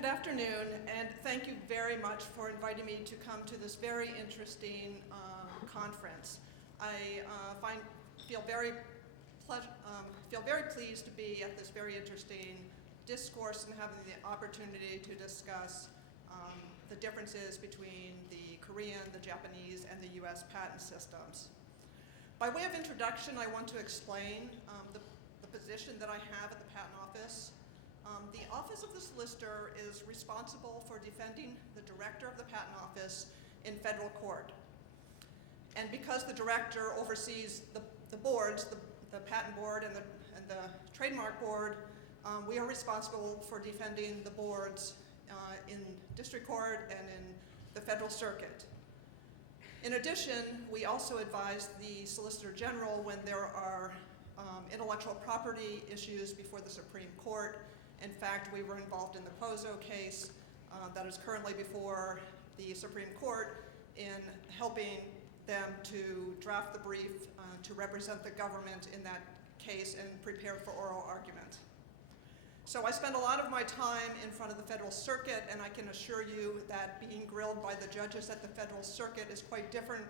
Good afternoon, and thank you very much for inviting me to come to this very interesting conference. I feel very pleased to be at this very interesting discourse and having the opportunity to discuss the differences between the Korean, the Japanese, and the U.S. patent systems. By way of introduction, I want to explain the position that I have at the Patent Office. The Office of the Solicitor is responsible for defending the Director of the Patent Office in federal court. And because the Director oversees the boards, the Patent Board and the Trademark Board, we are responsible for defending the boards in district court and in the Federal Circuit. In addition, we also advise the Solicitor General when there are intellectual property issues before the Supreme Court. In fact, we were involved in the Quozo case that is currently before the Supreme Court in helping them to draft the brief to represent the government in that case and prepare for oral argument. So I spend a lot of my time in front of the Federal Circuit, and I can assure you that being grilled by the judges at the Federal Circuit is quite different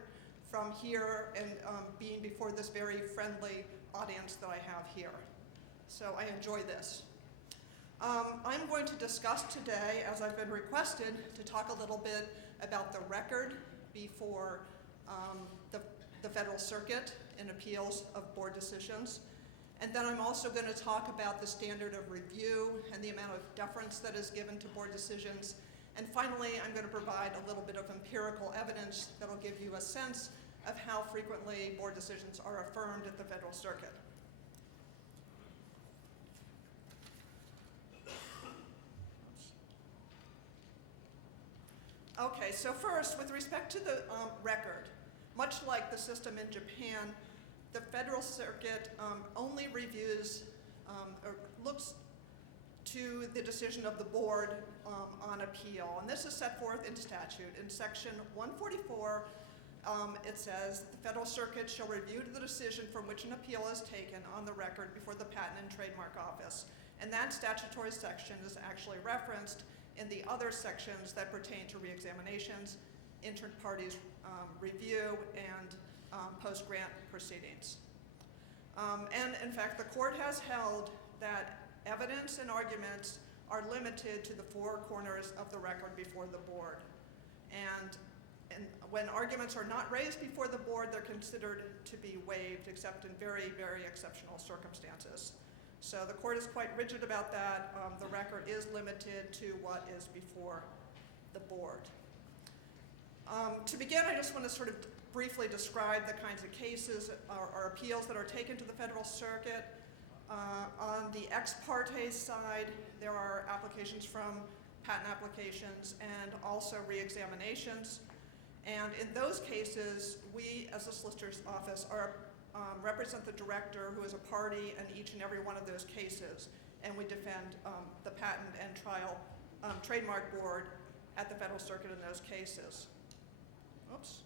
from here and being before this very friendly audience that I have here. So I enjoy this. I'm going to discuss today, as I've been requested, to talk a little bit about the record before the Federal Circuit in appeals of board decisions. And then I'm also going to talk about the standard of review and the amount of deference that is given to board decisions. And finally, I'm going to provide a little bit of empirical evidence that will give you a sense of how frequently board decisions are affirmed at the Federal Circuit. Okay, so first, with respect to the record, much like the system in Japan, the Federal Circuit only reviews or looks to the decision of the board on appeal. And this is set forth in statute. In section 144, it says that the Federal Circuit shall review the decision from which an appeal is taken on the record before the Patent and Trademark Office. And that statutory section is actually referenced in the other sections that pertain to reexaminations, inter-parties review, and post-grant proceedings. And in fact, the court has held that evidence and arguments are limited to the four corners of the record before the board. And when arguments are not raised before the board, they're considered to be waived, except in very, very exceptional circumstances. So the court is quite rigid about that. The record is limited to what is before the board. To begin, I just want to sort of briefly describe the kinds of cases or appeals that are taken to the Federal Circuit. On the ex parte side, there are applications from patent applications and also reexaminations. And in those cases, we as a solicitor's office represent the director who is a party in each and every one of those cases. And we defend the patent and trademark board at the Federal Circuit in those cases. Oops.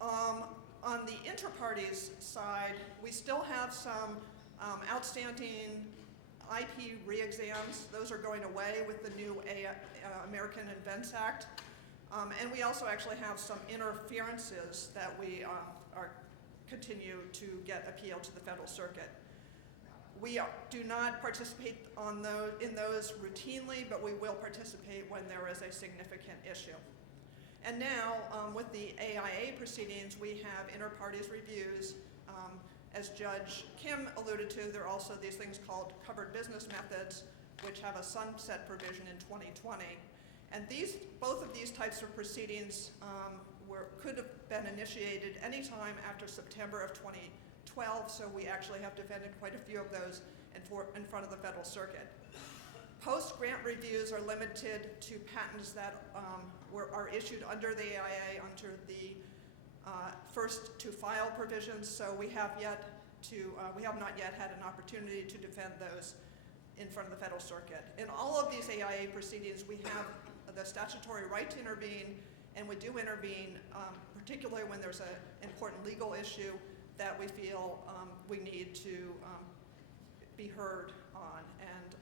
On the inter-parties side, we still have some outstanding IP re-exams. Those are going away with the new American Invents Act. And we also actually have some interferences that we continue to get appealed to the Federal Circuit. We do not participate in those routinely, but we will participate when there is a significant issue. And now, with the AIA proceedings, we have inter-parties reviews. As Judge Kim alluded to, there are also these things called covered business methods, which have a sunset provision in 2020. And both of these types of proceedings could have been initiated anytime after September of 2012, so we actually have defended quite a few of those in front of the Federal Circuit. Post-grant reviews are limited to patents that are issued under the AIA, under the first to file provisions, so we have not yet had an opportunity to defend those in front of the Federal Circuit. In all of these AIA proceedings, we have the statutory right to intervene, and we do intervene, particularly when there's an important legal issue that we feel we need to be heard on. And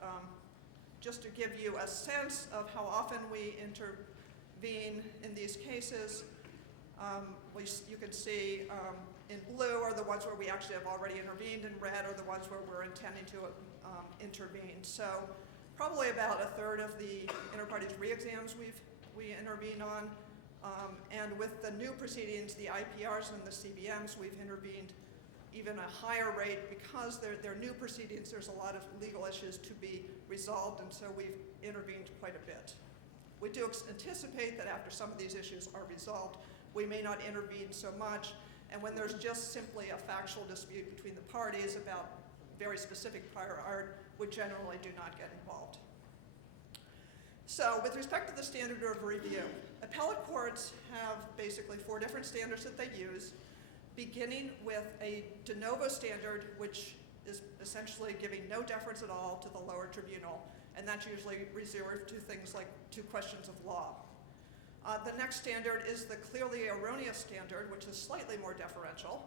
just to give you a sense of how often we intervene in these cases, you can see in blue are the ones where we actually have already intervened, and red are the ones where we're intending to intervene. So probably about a third of the inter-parties re-exams we intervene on. And with the new proceedings, the IPRs and the CBMs, we've intervened even a higher rate because they're new proceedings. There's a lot of legal issues to be resolved, and so we've intervened quite a bit. We do anticipate that after some of these issues are resolved, we may not intervene so much, and when there's just simply a factual dispute between the parties about very specific prior art, we generally do not get involved. So with respect to the standard of review, appellate courts have basically 4 different standards that they use, beginning with a de novo standard, which is essentially giving no deference at all to the lower tribunal, and that's usually reserved to things like to questions of law. The next standard is the clearly erroneous standard, which is slightly more deferential,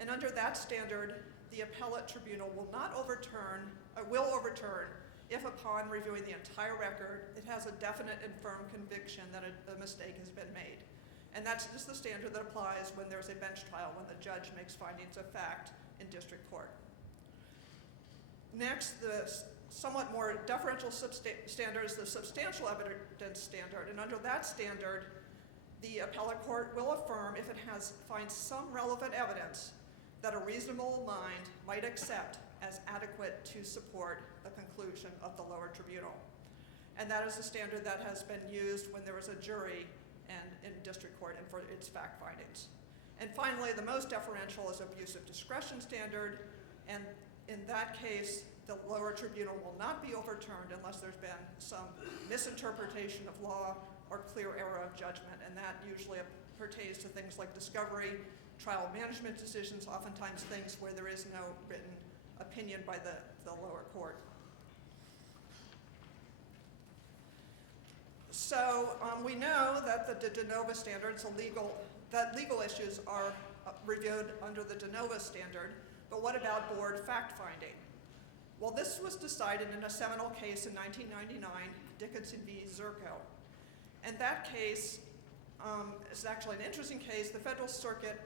and under that standard, the appellate tribunal will overturn if upon reviewing the entire record, it has a definite and firm conviction that a mistake has been made. And that's just the standard that applies when there's a bench trial, when the judge makes findings of fact in district court. Next, the somewhat more deferential standard is the substantial evidence standard. And under that standard, the appellate court will affirm if it finds some relevant evidence that a reasonable mind might accept as adequate to support the conclusion of the lower tribunal. And that is a standard that has been used when there was a jury and in district court and for its fact findings. And finally, the most deferential is abuse of discretion standard, and in that case, the lower tribunal will not be overturned unless there's been some misinterpretation of law or clear error of judgment, and that usually pertains to things like discovery, trial management decisions, oftentimes things where there is no written opinion by the lower court. So we know that the de novo standards, that legal issues are reviewed under the de novo standard, but what about board fact finding? Well, this was decided in a seminal case in 1999, Dickinson v. Zerko. And that case is actually an interesting case. The Federal Circuit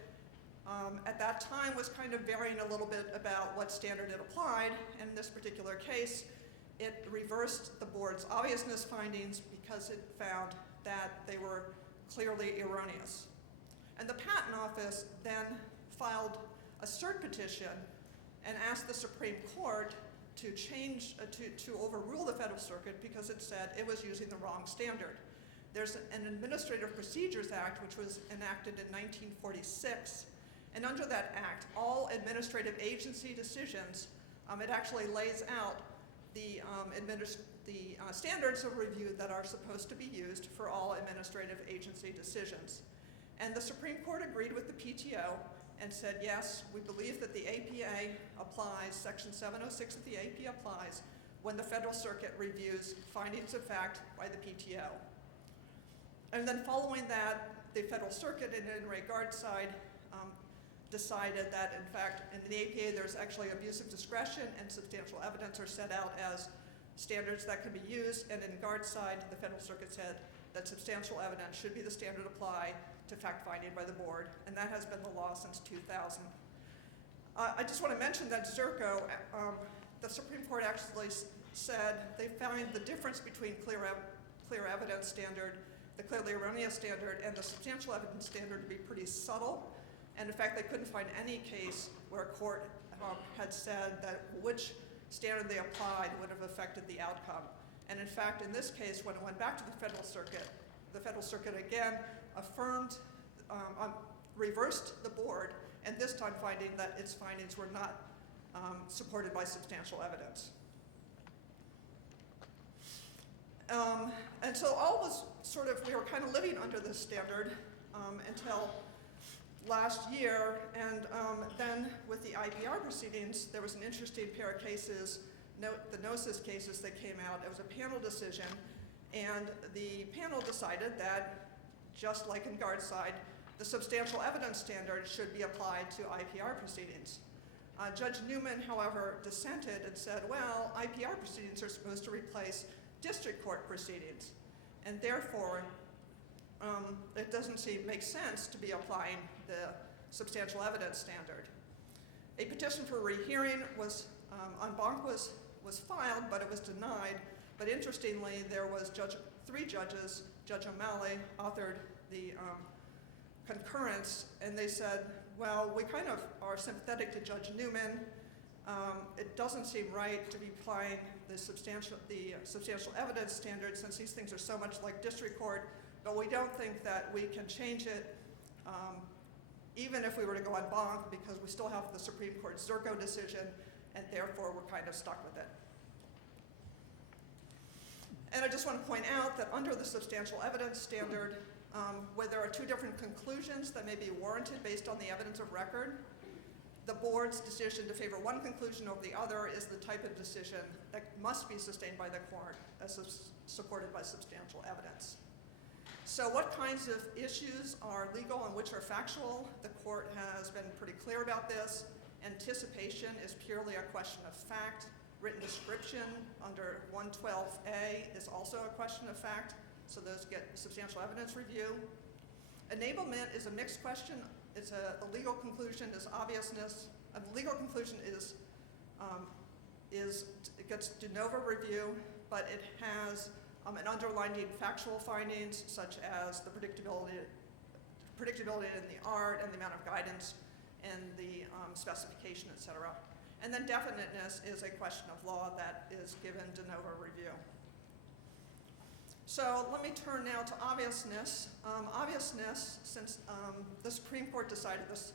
at that time was kind of varying a little bit about what standard it applied. In this particular case, it reversed the board's obviousness findings because it found that they were clearly erroneous. And the Patent Office then filed a cert petition and asked the Supreme Court to to overrule the Federal Circuit because it said it was using the wrong standard. There's an Administrative Procedures Act which was enacted in 1946, and under that act, all administrative agency decisions, it actually lays out the standards of review that are supposed to be used for all administrative agency decisions. And the Supreme Court agreed with the PTO and said, yes, we believe that the APA applies, Section 706 of the APA applies when the Federal Circuit reviews findings of fact by the PTO. And then following that, the Federal Circuit in Ray Gardside decided that, in fact, in the APA there's actually abuse of discretion and substantial evidence are set out as standards that can be used, and in Gardside, the Federal Circuit said that substantial evidence should be the standard applied to fact finding by the board, and that has been the law since 2000. I just want to mention that Zerko, the Supreme Court actually said they found the difference between clear evidence standard, the clearly erroneous standard, and the substantial evidence standard to be pretty subtle. And in fact, they couldn't find any case where a court had said that which standard they applied would have affected the outcome. And in fact, in this case, when it went back to the Federal Circuit again affirmed, reversed the board, and this time finding that its findings were not supported by substantial evidence. And so all was we were kind of living under this standard until last year, and then with the IPR proceedings, there was an interesting pair of cases, the Gnosis cases that came out. It was a panel decision, and the panel decided that, just like in Gardside, the substantial evidence standard should be applied to IPR proceedings. Judge Newman, however, dissented and said, well, IPR proceedings are supposed to replace district court proceedings. And therefore, it doesn't make sense to be applying the substantial evidence standard. A petition for rehearing was, en banc was filed, but it was denied. But interestingly, there was three judges. Judge O'Malley authored the concurrence, and they said, well, we kind of are sympathetic to Judge Newman. It doesn't seem right to be applying the substantial evidence standard since these things are so much like district court, but we don't think that we can change it even if we were to go en banc, because we still have the Supreme Court's Zerko decision, and therefore we're kind of stuck with it. And I just want to point out that under the substantial evidence standard, where there are two different conclusions that may be warranted based on the evidence of record, the board's decision to favor one conclusion over the other is the type of decision that must be sustained by the court as supported by substantial evidence. So what kinds of issues are legal and which are factual? The court has been pretty clear about this. Anticipation is purely a question of fact. Written description under 112A is also a question of fact, so those get substantial evidence review. Enablement is a mixed question. It's a legal conclusion is obviousness. A legal conclusion it gets de novo review, but it has an underlying factual findings such as the predictability in the art and the amount of guidance and the specification, et cetera. And then definiteness is a question of law that is given de novo review. So let me turn now to obviousness. Obviousness, since the Supreme Court decided this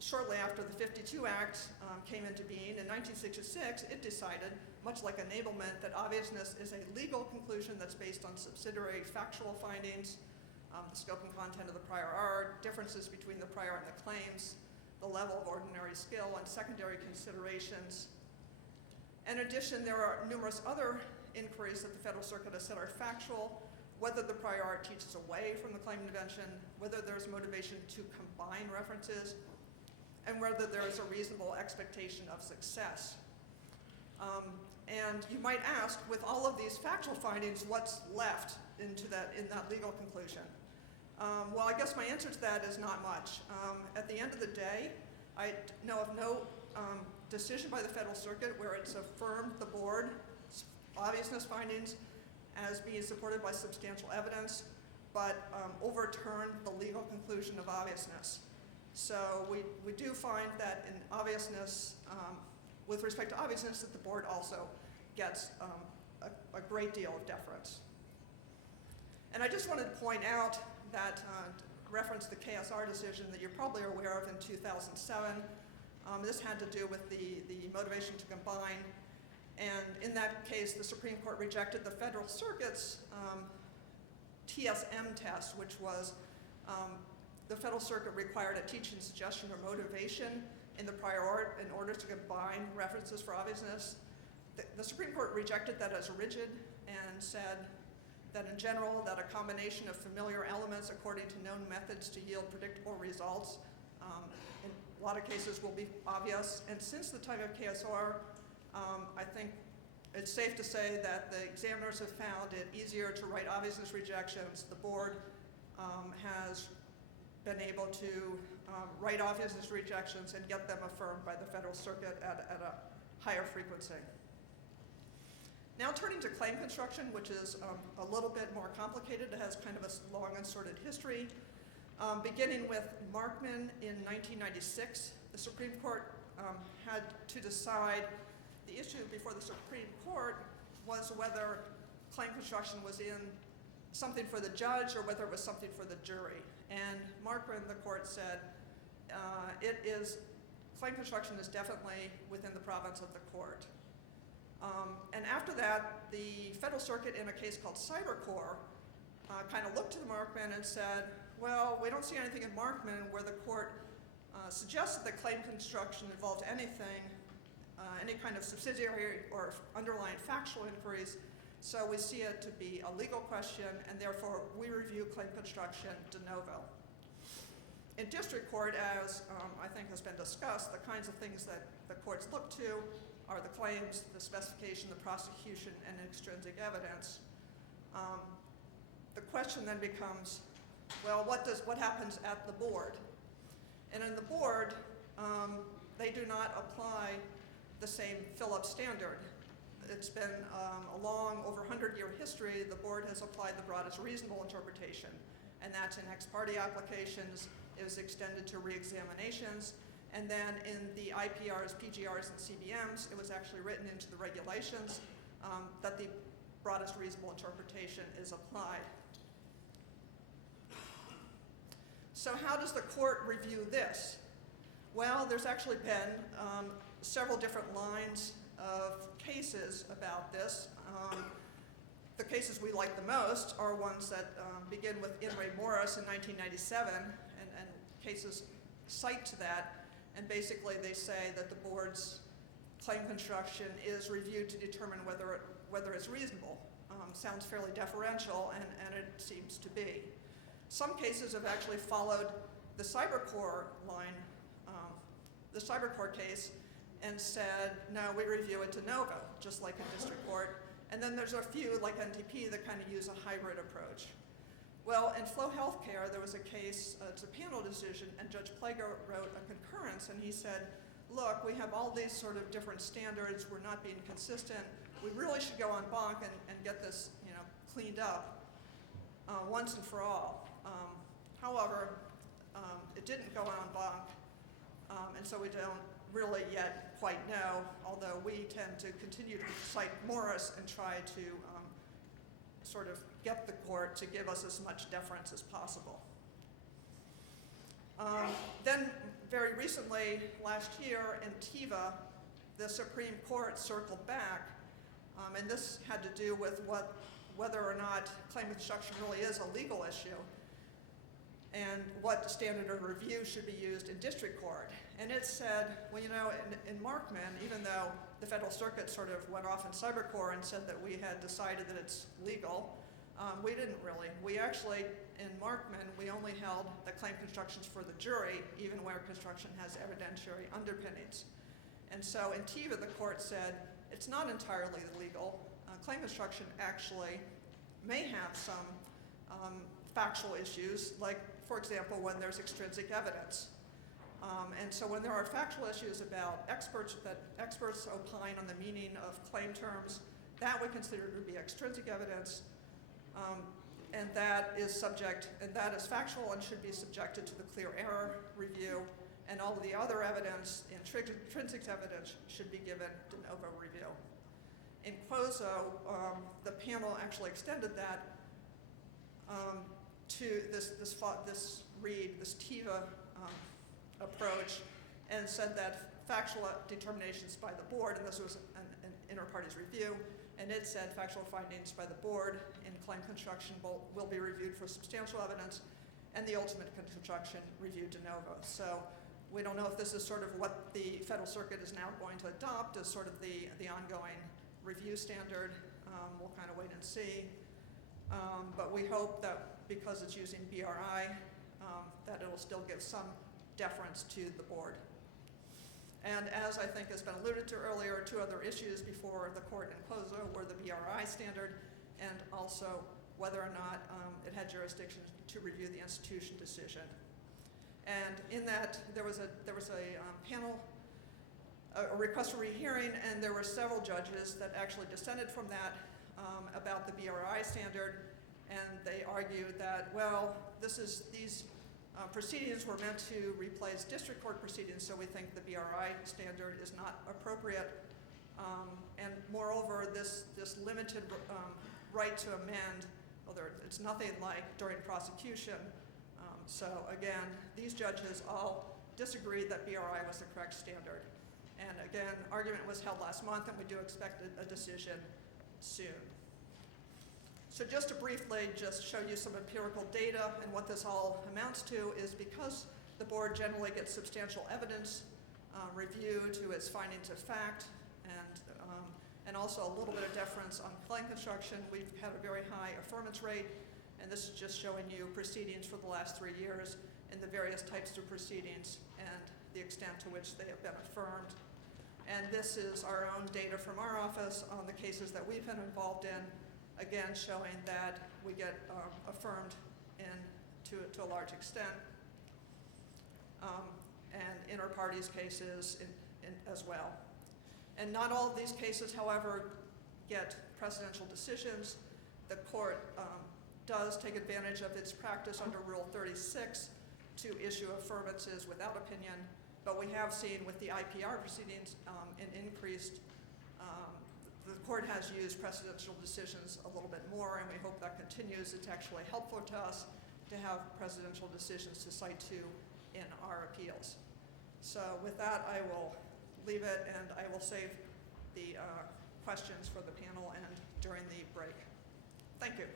shortly after the 52 Act came into being in 1966, it decided, much like enablement, that obviousness is a legal conclusion that's based on subsidiary factual findings, the scope and content of the prior art, differences between the prior and the claims, the level of ordinary skill, and secondary considerations. In addition, there are numerous other inquiries that the Federal Circuit has said are factual, whether the prior art teaches away from the claimed invention, whether there's motivation to combine references, and whether there is a reasonable expectation of success. And you might ask, with all of these factual findings, what's left in that legal conclusion? Well, I guess my answer to that is not much. At the end of the day, I know of no decision by the Federal Circuit where it's affirmed the board's obviousness findings as being supported by substantial evidence, but overturned the legal conclusion of obviousness. So we do find that in obviousness, with respect to obviousness, that the board also gets a great deal of deference. And I just wanted to point out that reference the KSR decision that you're probably aware of in 2007. This had to do with the motivation to combine. And in that case, the Supreme Court rejected the Federal Circuit's TSM test, which was the Federal Circuit required a teaching suggestion or motivation in the prior art in order to combine references for obviousness. The Supreme Court rejected that as rigid and said that in general, that a combination of familiar elements according to known methods to yield predictable results in a lot of cases will be obvious. And since the time of KSR, I think it's safe to say that the examiners have found it easier to write obviousness rejections. The board has been able to write obviousness rejections and get them affirmed by the Federal Circuit at a higher frequency. Now turning to claim construction, which is a little bit more complicated. It has kind of a long and sordid history. Beginning with Markman in 1996, the Supreme Court had to decide. The issue before the Supreme Court was whether claim construction was in something for the judge or whether it was something for the jury. And Markman, the court said, claim construction is definitely within the province of the court. And after that, the Federal Circuit in a case called CyberCore kind of looked to the Markman and said, well, we don't see anything in Markman where the court suggested that claim construction involved anything, any kind of subsidiary or underlying factual inquiries. So we see it to be a legal question, and therefore we review claim construction de novo. In district court, as I think has been discussed, the kinds of things that the courts look to are the claims, the specification, the prosecution, and extrinsic evidence. The question then becomes, well, what happens at the board? And in the board, they do not apply the same Phillips standard. It's been a long, over 100-year history. The board has applied the broadest reasonable interpretation, and that's in ex parte applications. It was extended to reexaminations, and then in the IPRs, PGRs, and CBMs, it was actually written into the regulations that the broadest reasonable interpretation is applied. So how does the court review this? Well, there's actually been several different lines of cases about this. The cases we like the most are ones that begin with In re Morris in 1997, and cases cite to that, and basically they say that the board's claim construction is reviewed to determine whether it's reasonable. Sounds fairly deferential, and it seems to be. Some cases have actually followed the CyberCore line, the CyberCore case, and said, no, we review it de novo, just like in district court. And then there's a few, like NTP, that kind of use a hybrid approach. Well, in Flow Healthcare, there was a case, it's a panel decision, and Judge Plager wrote a concurrence, and he said, look, we have all these sort of different standards, we're not being consistent, we really should go en banc and get this, cleaned up once and for all. However, it didn't go en banc, and so we don't really yet quite know, although we tend to continue to cite Morris and try to sort of get the court to give us as much deference as possible. Then very recently, last year in TIVA, the Supreme Court circled back, and this had to do with whether or not claim construction really is a legal issue, and what standard of review should be used in district court. And it said, well, in Markman, even though the Federal Circuit sort of went off in CyberCore and said that we had decided that it's legal, we didn't really. We actually, in Markman, we only held that claim constructions for the jury, even where construction has evidentiary underpinnings. And so in TIVA, the court said, it's not entirely legal. Claim construction actually may have some factual issues, like, for example, when there's extrinsic evidence. And so when there are factual issues about experts opine on the meaning of claim terms, that we consider to be extrinsic evidence, and that is factual and should be subjected to the clear error review, and all of the other evidence, intrinsic evidence, should be given de novo review. In Quozo, the panel actually extended that to this TIVA approach, and said that factual determinations by the board, and this was an inter-parties review, and it said factual findings by the board in claim construction will be reviewed for substantial evidence, and the ultimate construction reviewed de novo. So we don't know if this is sort of what the Federal Circuit is now going to adopt as sort of the ongoing review standard. We'll kind of wait and see. But we hope that because it's using BRI, that it'll still give some deference to the board. And as I think has been alluded to earlier, two other issues before the court in Quozo were the BRI standard, and also whether or not it had jurisdiction to review the institution decision. And in that, there was a panel, a request for rehearing, and there were several judges that actually dissented from that about the BRI standard, and they argued that, well, these proceedings were meant to replace district court proceedings, so we think the BRI standard is not appropriate. And moreover, this limited right to amend, it's nothing like during prosecution. So again, these judges all disagreed that BRI was the correct standard. And again, argument was held last month, and we do expect a decision soon. So just to briefly just show you some empirical data, and what this all amounts to is because the board generally gets substantial evidence review to its findings of fact, and also a little bit of deference on claim construction, we've had a very high affirmance rate, and this is just showing you proceedings for the last 3 years and the various types of proceedings and the extent to which they have been affirmed. And this is our own data from our office on the cases that we've been involved in, again showing that we get affirmed to a large extent. And inter partes cases as well. And not all of these cases, however, get precedential decisions. The court does take advantage of its practice under Rule 36 to issue affirmances without opinion, but we have seen with the IPR proceedings an increased, the court has used precedential decisions a little bit more, and we hope that continues. It's actually helpful to us to have precedential decisions to cite to in our appeals. So with that, I will leave it, and I will save the questions for the panel and during the break. Thank you.